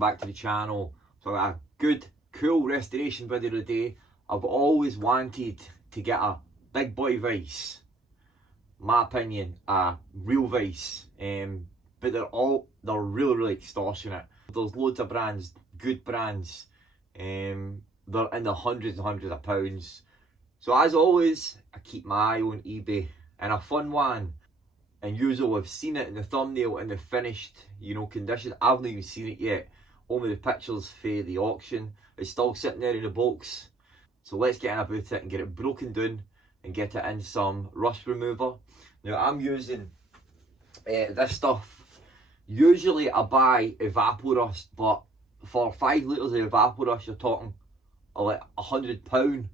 back to the channel. So I got a good, cool restoration video today. I've always wanted to get a big boy Vise. My opinion, a real Vise. But they're really extortionate. There's loads of brands, good brands. They're in the hundreds and hundreds of pounds. So as always, I keep my eye on eBay. And a fun one, and usually I've seen it in the thumbnail in the finished, condition. I've not even seen it yet. Only the pictures for the auction. It's still sitting there in the box. So let's get in about it and get it broken down and get it in some rust remover. Now I'm using this stuff. Usually I buy Evaporust, but for 5 litres of Evaporust you're talking like £100.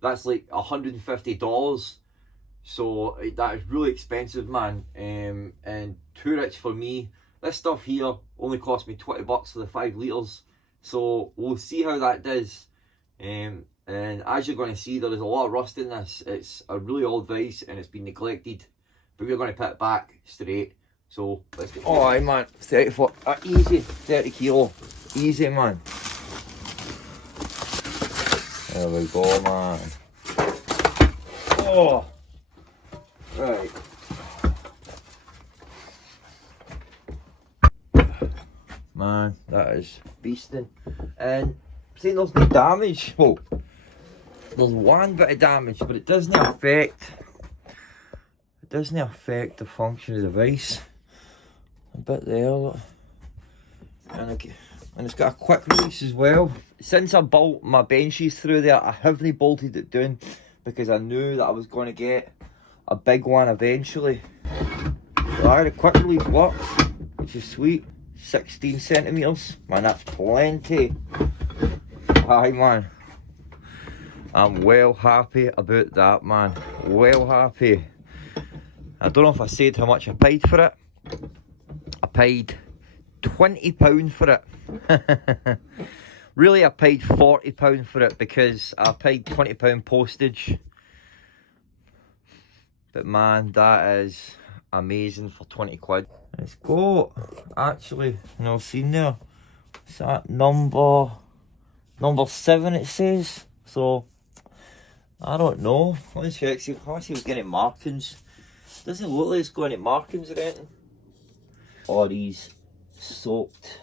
That's like $150. So that is really expensive, man, and too rich for me. This stuff here only cost me 20 bucks for the 5 litres. So we'll see how that does. And as you're going to see, there is a lot of rust in this. It's a really old Vise and it's been neglected. But we're going to put it back straight. So let's get. Oh, aye, man, 34, easy, 30 kilo, easy, man. There we go, man. Oh, right. Man, that is beasting. And see, there's no damage. Well, there's one bit of damage, but it doesn't affect. It doesn't affect the function of the Vise. A bit there, look. And it's got a quick release as well. Since I built my benches through there, I haven't bolted it down because I knew that I was going to get a big one eventually. So I had a quick release work, which is sweet. 16 centimeters, man, that's plenty. Aye, man, I'm well happy about that, man. Well happy. I don't know if I said how much I paid for it. I paid £20 for it. Really, I paid £40 for it because I paid £20 postage. But man, that is amazing for 20 quid. It's got, actually, seen there. It's at number 7 it says. So, I don't know. Let's check, see if it's getting markings. Doesn't look like it's got any markings or anything. All these soaked.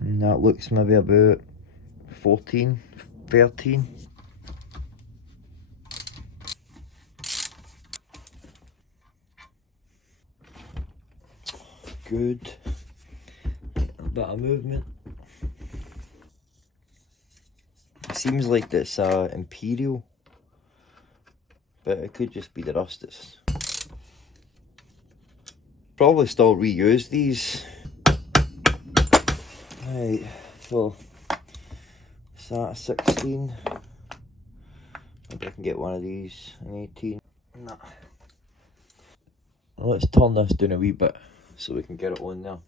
And that looks maybe about 14, 13. Good. A bit of movement. It seems like this Imperial, but it could just be the rust. It's probably still reuse these. Right, so is that a 16? Maybe I can get one of these, an 18. Nah. Well, let's turn this down a wee bit so we can get it on there.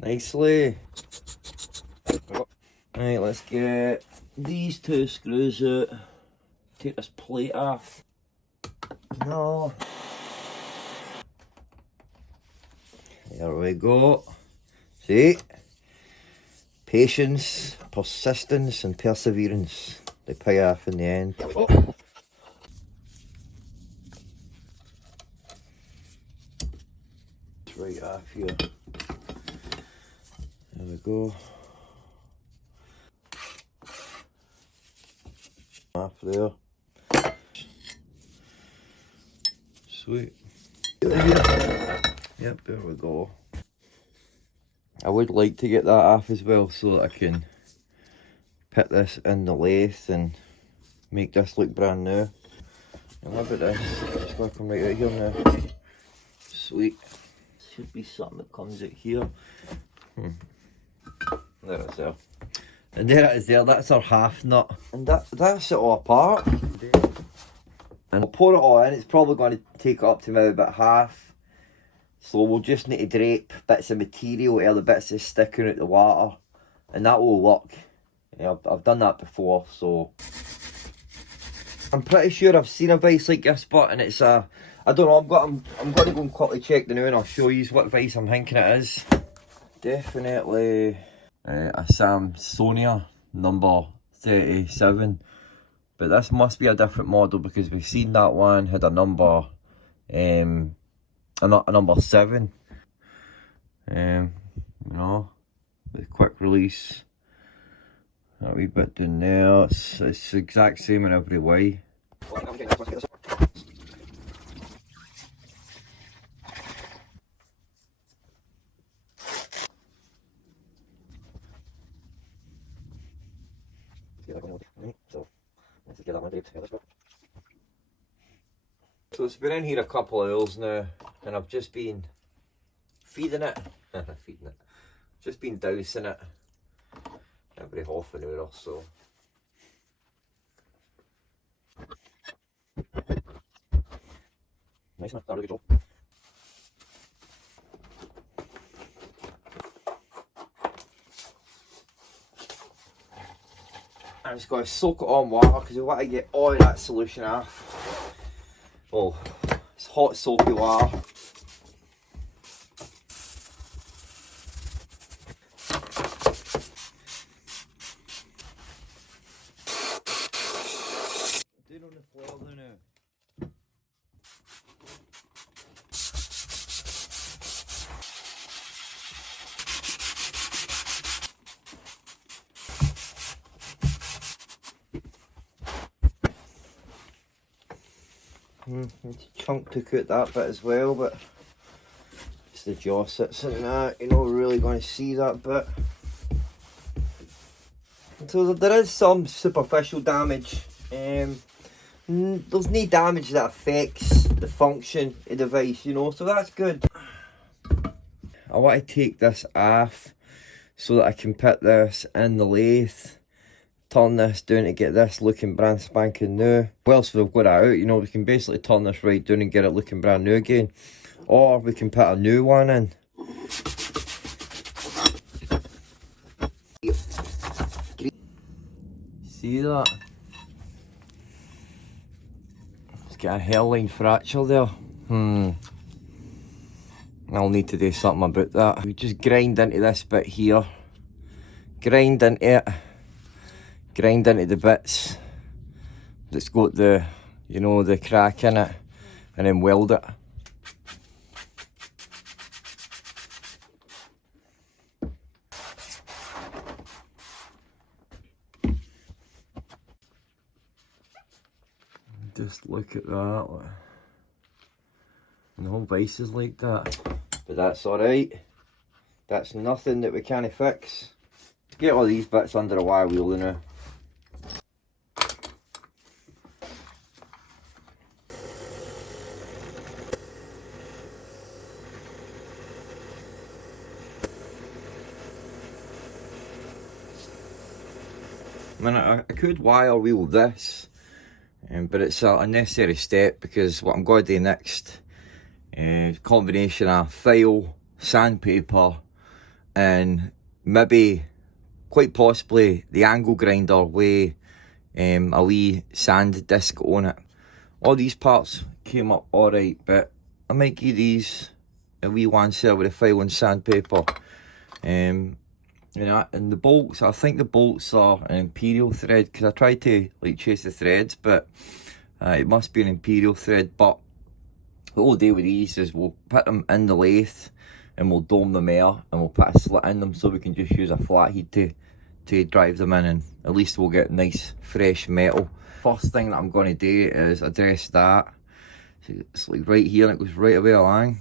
Nicely. Right, let's get these 2 screws out. Take this plate off. No. There we go. See? Patience, persistence and perseverance. They pay off in the end. Oh. It's right off here. There we go. Off there. Sweet. Yep, there we go. I would like to get that off as well so that I can put this in the lathe and make this look brand new. And how about this? It's going to come right out here now. Sweet. Should be something that comes out here. There it is there. And there it is there, that's our half nut. And that's it all apart. And I'll pour it all in, it's probably going to take up to maybe about half. So we'll just need to drape bits of material or the bits that's sticking out the water. And that will work. Yeah, I've done that before, so I'm pretty sure I've seen a Vise like this, but and it's a, I don't know. I'm going to go and quickly check the now, and I'll show you what Vise I'm thinking it is. Definitely a Samsonia number 37, but this must be a different model because we've seen that one had a number, a number 7. You know, the quick release. That wee bit down there, it's the exact same in every way. So it's been in here a couple of hours now, and I've just been feeding it, just been dousing it every half an hour or so. Nice man, that really good job. I'm just going to soak it on water because we want to get all of that solution off. Oh, it's hot soapy water. Down on the floor there now. Chunk took out that bit as well, but it's the jaw sits in that, you're not really going to see that bit. So there is some superficial damage. There's no damage that affects the function of the Vise, you know, so that's good. I want to take this off so that I can put this in the lathe, turn this down to get this looking brand spanking new. Whilst we've got it out, you know, we can basically turn this right down and get it looking brand new again. Or we can put a new one in. See that? It's got a hairline fracture there. I'll need to do something about that. We just grind into this bit here. Grind into it. Grind into the bits that's got the, you know, the crack in it, and then weld it. Just look at that. And the whole Vise is like that. But that's alright. That's nothing that we can't fix. Get all these bits under a wire wheel now. I mean, I could wire wheel this, but it's a unnecessary step because what I'm going to do next is a combination of file, sandpaper, and maybe, quite possibly, the angle grinder with a wee sand disc on it. All these parts came up alright, but I might give these a wee once there with a file and sandpaper. You know, and the bolts, I think the bolts are an imperial thread because I tried to like chase the threads, but it must be an imperial thread. But what we'll do with these is we'll put them in the lathe and we'll dome them air and we'll put a slit in them so we can just use a flat heat to drive them in, and at least we'll get nice fresh metal. First thing that I'm going to do is address that. So it's like right here and it goes right away along.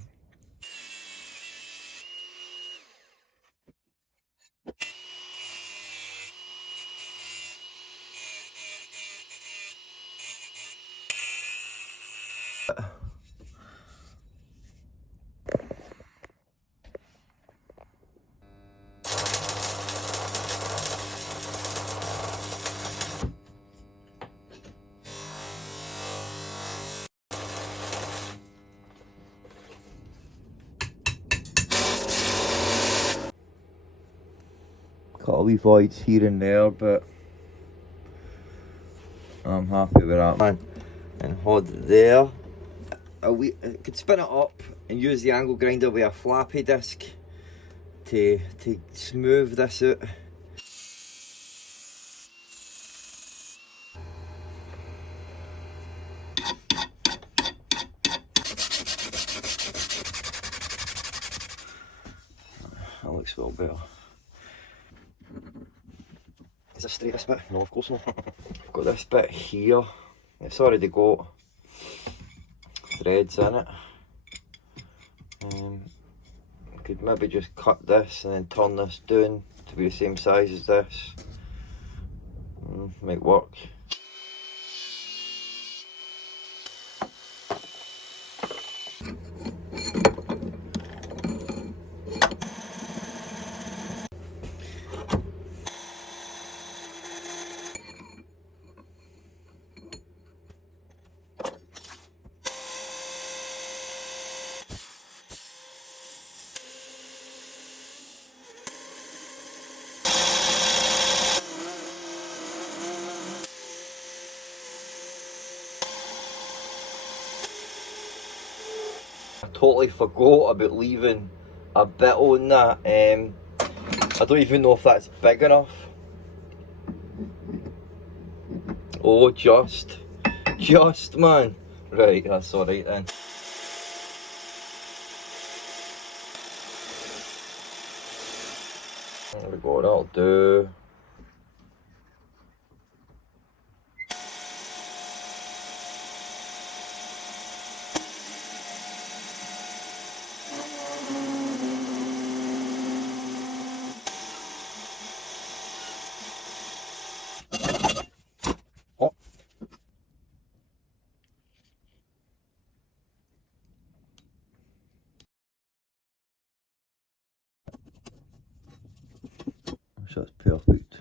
Cut a wee voids here and there, but I'm happy with that, man. And hold it there. I could spin it up and use the angle grinder with a flappy disc to smooth this out. That looks well better. Is this straight, this bit? No, of course not. I've got this bit here. It's already got threads in it. Could maybe just cut this and then turn this down to be the same size as this. Might work. I totally forgot about leaving a bit on that. I don't even know if that's big enough. Oh, just man. Right, that's alright then. There we go, that'll do. Oh. So that's perfect.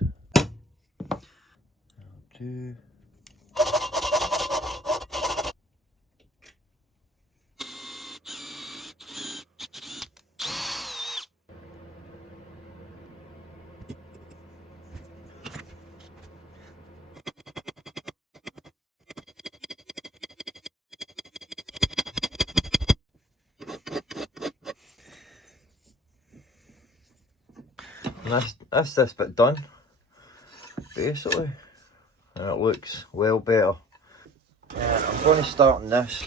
Two. And that's this bit done, basically. And it looks well better. I'm going to start on this.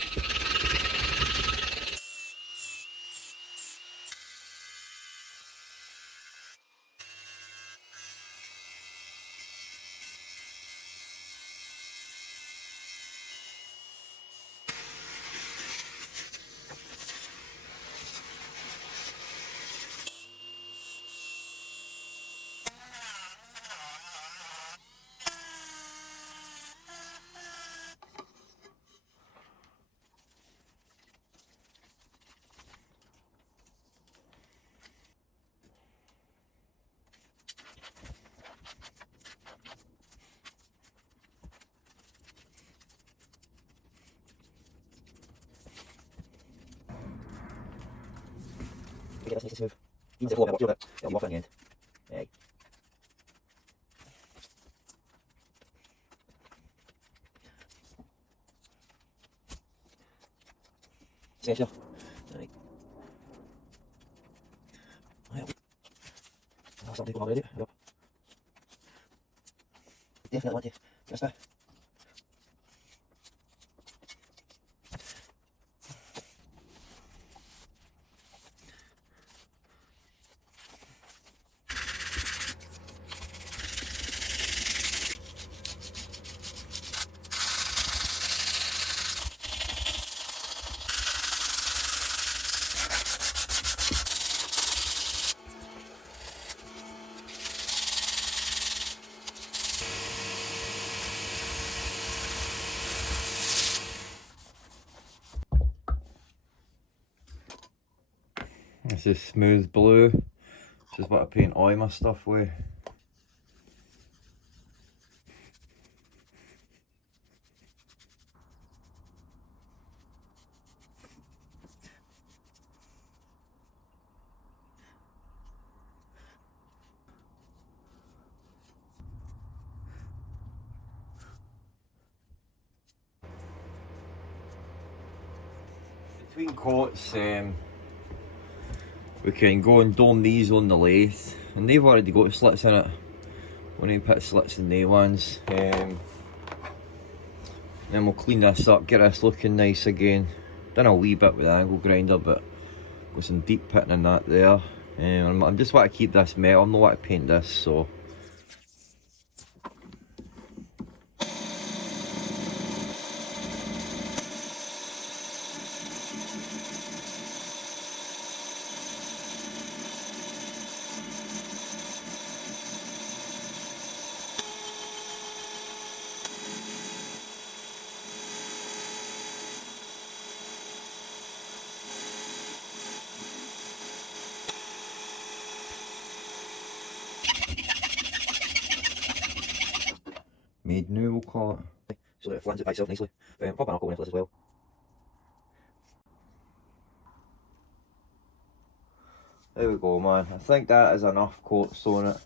Get this nice and smooth. Even if it's a little bit, it'll be off in the end. Right. Essential. Right. That's something to go already. Yep. Definitely want to get this bit. This is smooth blue. This is what I paint all my stuff with. Between coats, we can go and dome these on the lathe, and they've already got slits in it. We need to put slits in the ones. Then we'll clean this up, get this looking nice again. Done a wee bit with the angle grinder, but got some deep pitting in that there. I'm just want to keep this metal, I'm not want to paint this, so. Made new, we'll call it. So it flattens it by itself nicely. Pop an alcohol in this as well. There we go, man. I think that is enough coats on it.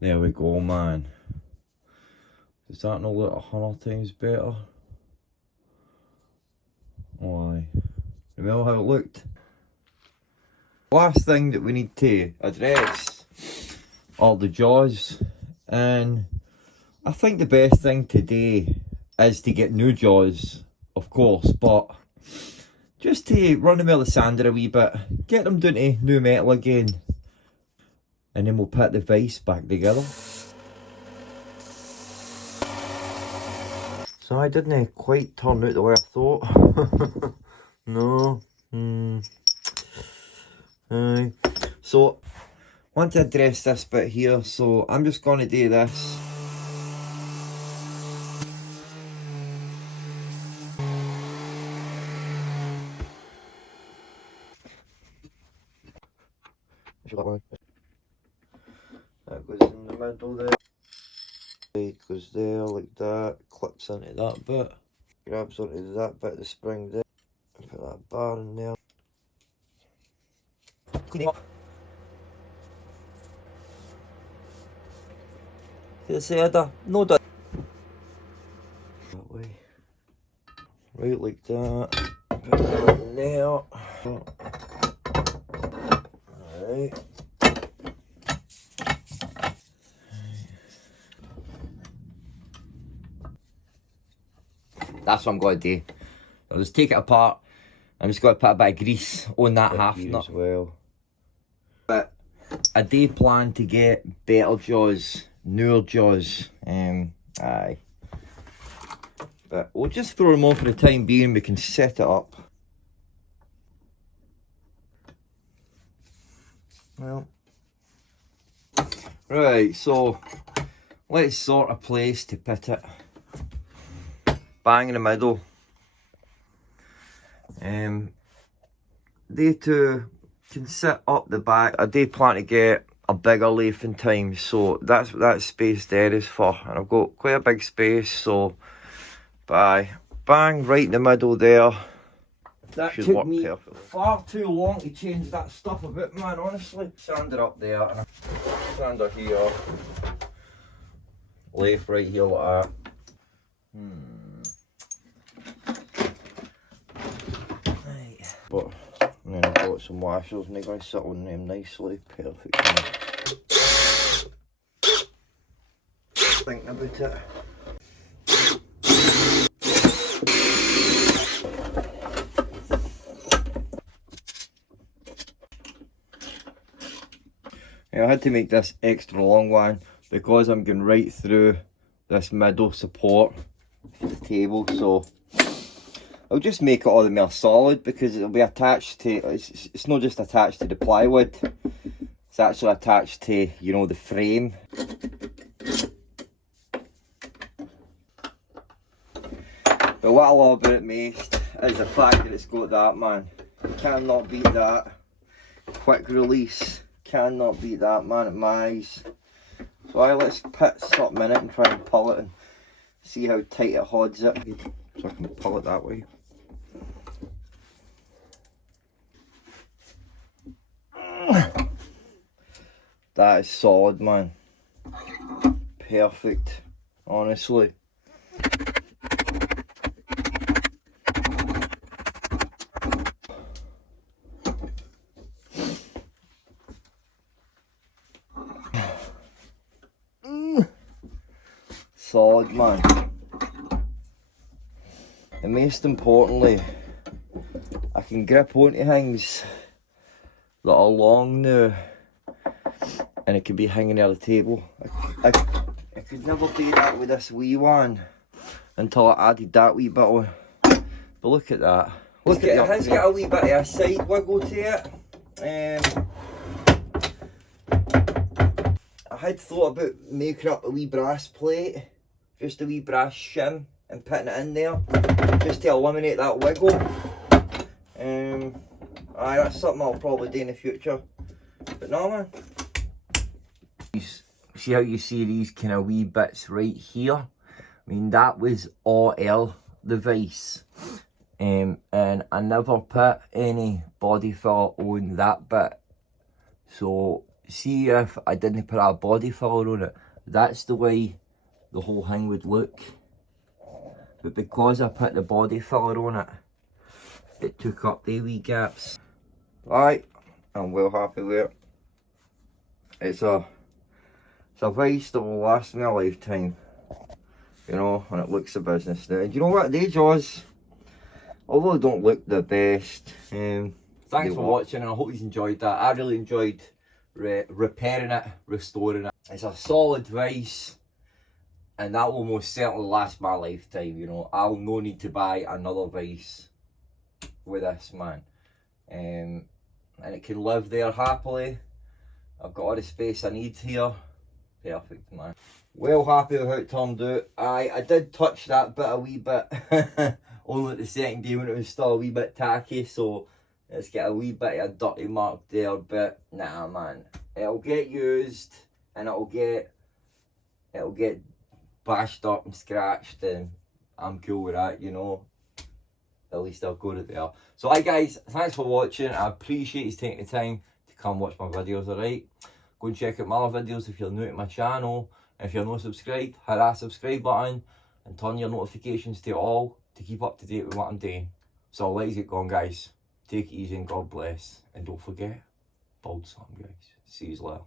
There we go, man. Does that not look 100 times better? Why? Remember how it looked? Last thing that we need to address are the jaws, and I think the best thing today is to get new jaws, of course, but just to run them with the sander a wee bit, get them down to new metal again, and then we'll put the vise back together. So I didn't quite turn out the way I thought. No. So, I want to address this bit here, so I'm just going to do this. That goes in the middle there. It goes there like that, clips into that bit, grabs onto that bit of the spring there, put that bar in there. Cleaning up. No done. That way. Right like that. Put that in there. Alright. That's what I'm going to do. I'll just take it apart. I'm just going to put a bit of grease on that half nut as well. But I do plan to get better jaws, newer jaws. Aye. But we'll just throw them on for the time being. We can set it up. Well. Right, so let's sort a place to put it. Bang in the middle. They two can sit up the back. I do plan to get a bigger lathe in time, so that's what that space there is for. And I've got quite a big space, so bang right in the middle there. That should took me perfectly. Far too long to change that stuff a bit, man, honestly. Sander up there, and sander here. Lathe right here like that. Right. But and then I've got some washers and they're going to sit on them nicely. Perfect. Thinking about it. Yeah, I had to make this extra long one because I'm going right through this middle support for the table, so I'll just make it all the more solid because it'll be attached to, it's not just attached to the plywood, it's actually attached to, you know, the frame. But what I love about it most is the fact that it's got that, man. cannot beat that. Quick release, cannot beat that, man, at my eyes. So let's put something in it and try and pull it and see how tight it holds it. So I can pull it that way. That is solid, man. Perfect, honestly. Solid, man. And most importantly, I can grip onto things that are long now, and it can be hanging on the table. I could never do that with this wee one until I added that wee bit on. But look at that. Look at it. It has got a wee bit of a side wiggle to it. I had thought about making up a wee brass plate, just a wee brass shim, and putting it in there, just to eliminate that wiggle. Aye, that's something I'll probably do in the future. But no, man. See how you see these kind of wee bits right here? I mean, that was all the Vise. And I never put any body filler on that bit. So, see if I didn't put a body filler on it, that's the way the whole thing would look. But because I put the body filler on it, it took up the wee gaps. Right, I'm well happy with it. It's a Vise that will last me a lifetime, you know, and it looks a business now. And you know what, they jaws, although they don't look the best, thanks for watching, and I hope you enjoyed that. I really enjoyed repairing it, restoring it. It's a solid Vise, and that will most certainly last my lifetime, you know. I'll no need to buy another Vise with this, man. And it can live there happily. I've got all the space I need here. Perfect, man. Well happy with how it turned out. I did touch that bit a wee bit only at the second day when it was still a wee bit tacky, so it's got a wee bit of a dirty mark there, but nah, man, it'll get used and it'll get bashed up and scratched, and I'm cool with that, you know. At least I've got it there. So hi guys, thanks for watching. I appreciate you taking the time to come watch my videos, alright? Go and check out my other videos if you're new to my channel. If you're not subscribed, hit that subscribe button and turn your notifications to all to keep up to date with what I'm doing. So I'll let you get going, guys. Take it easy and God bless. And don't forget, build something, guys. See you later.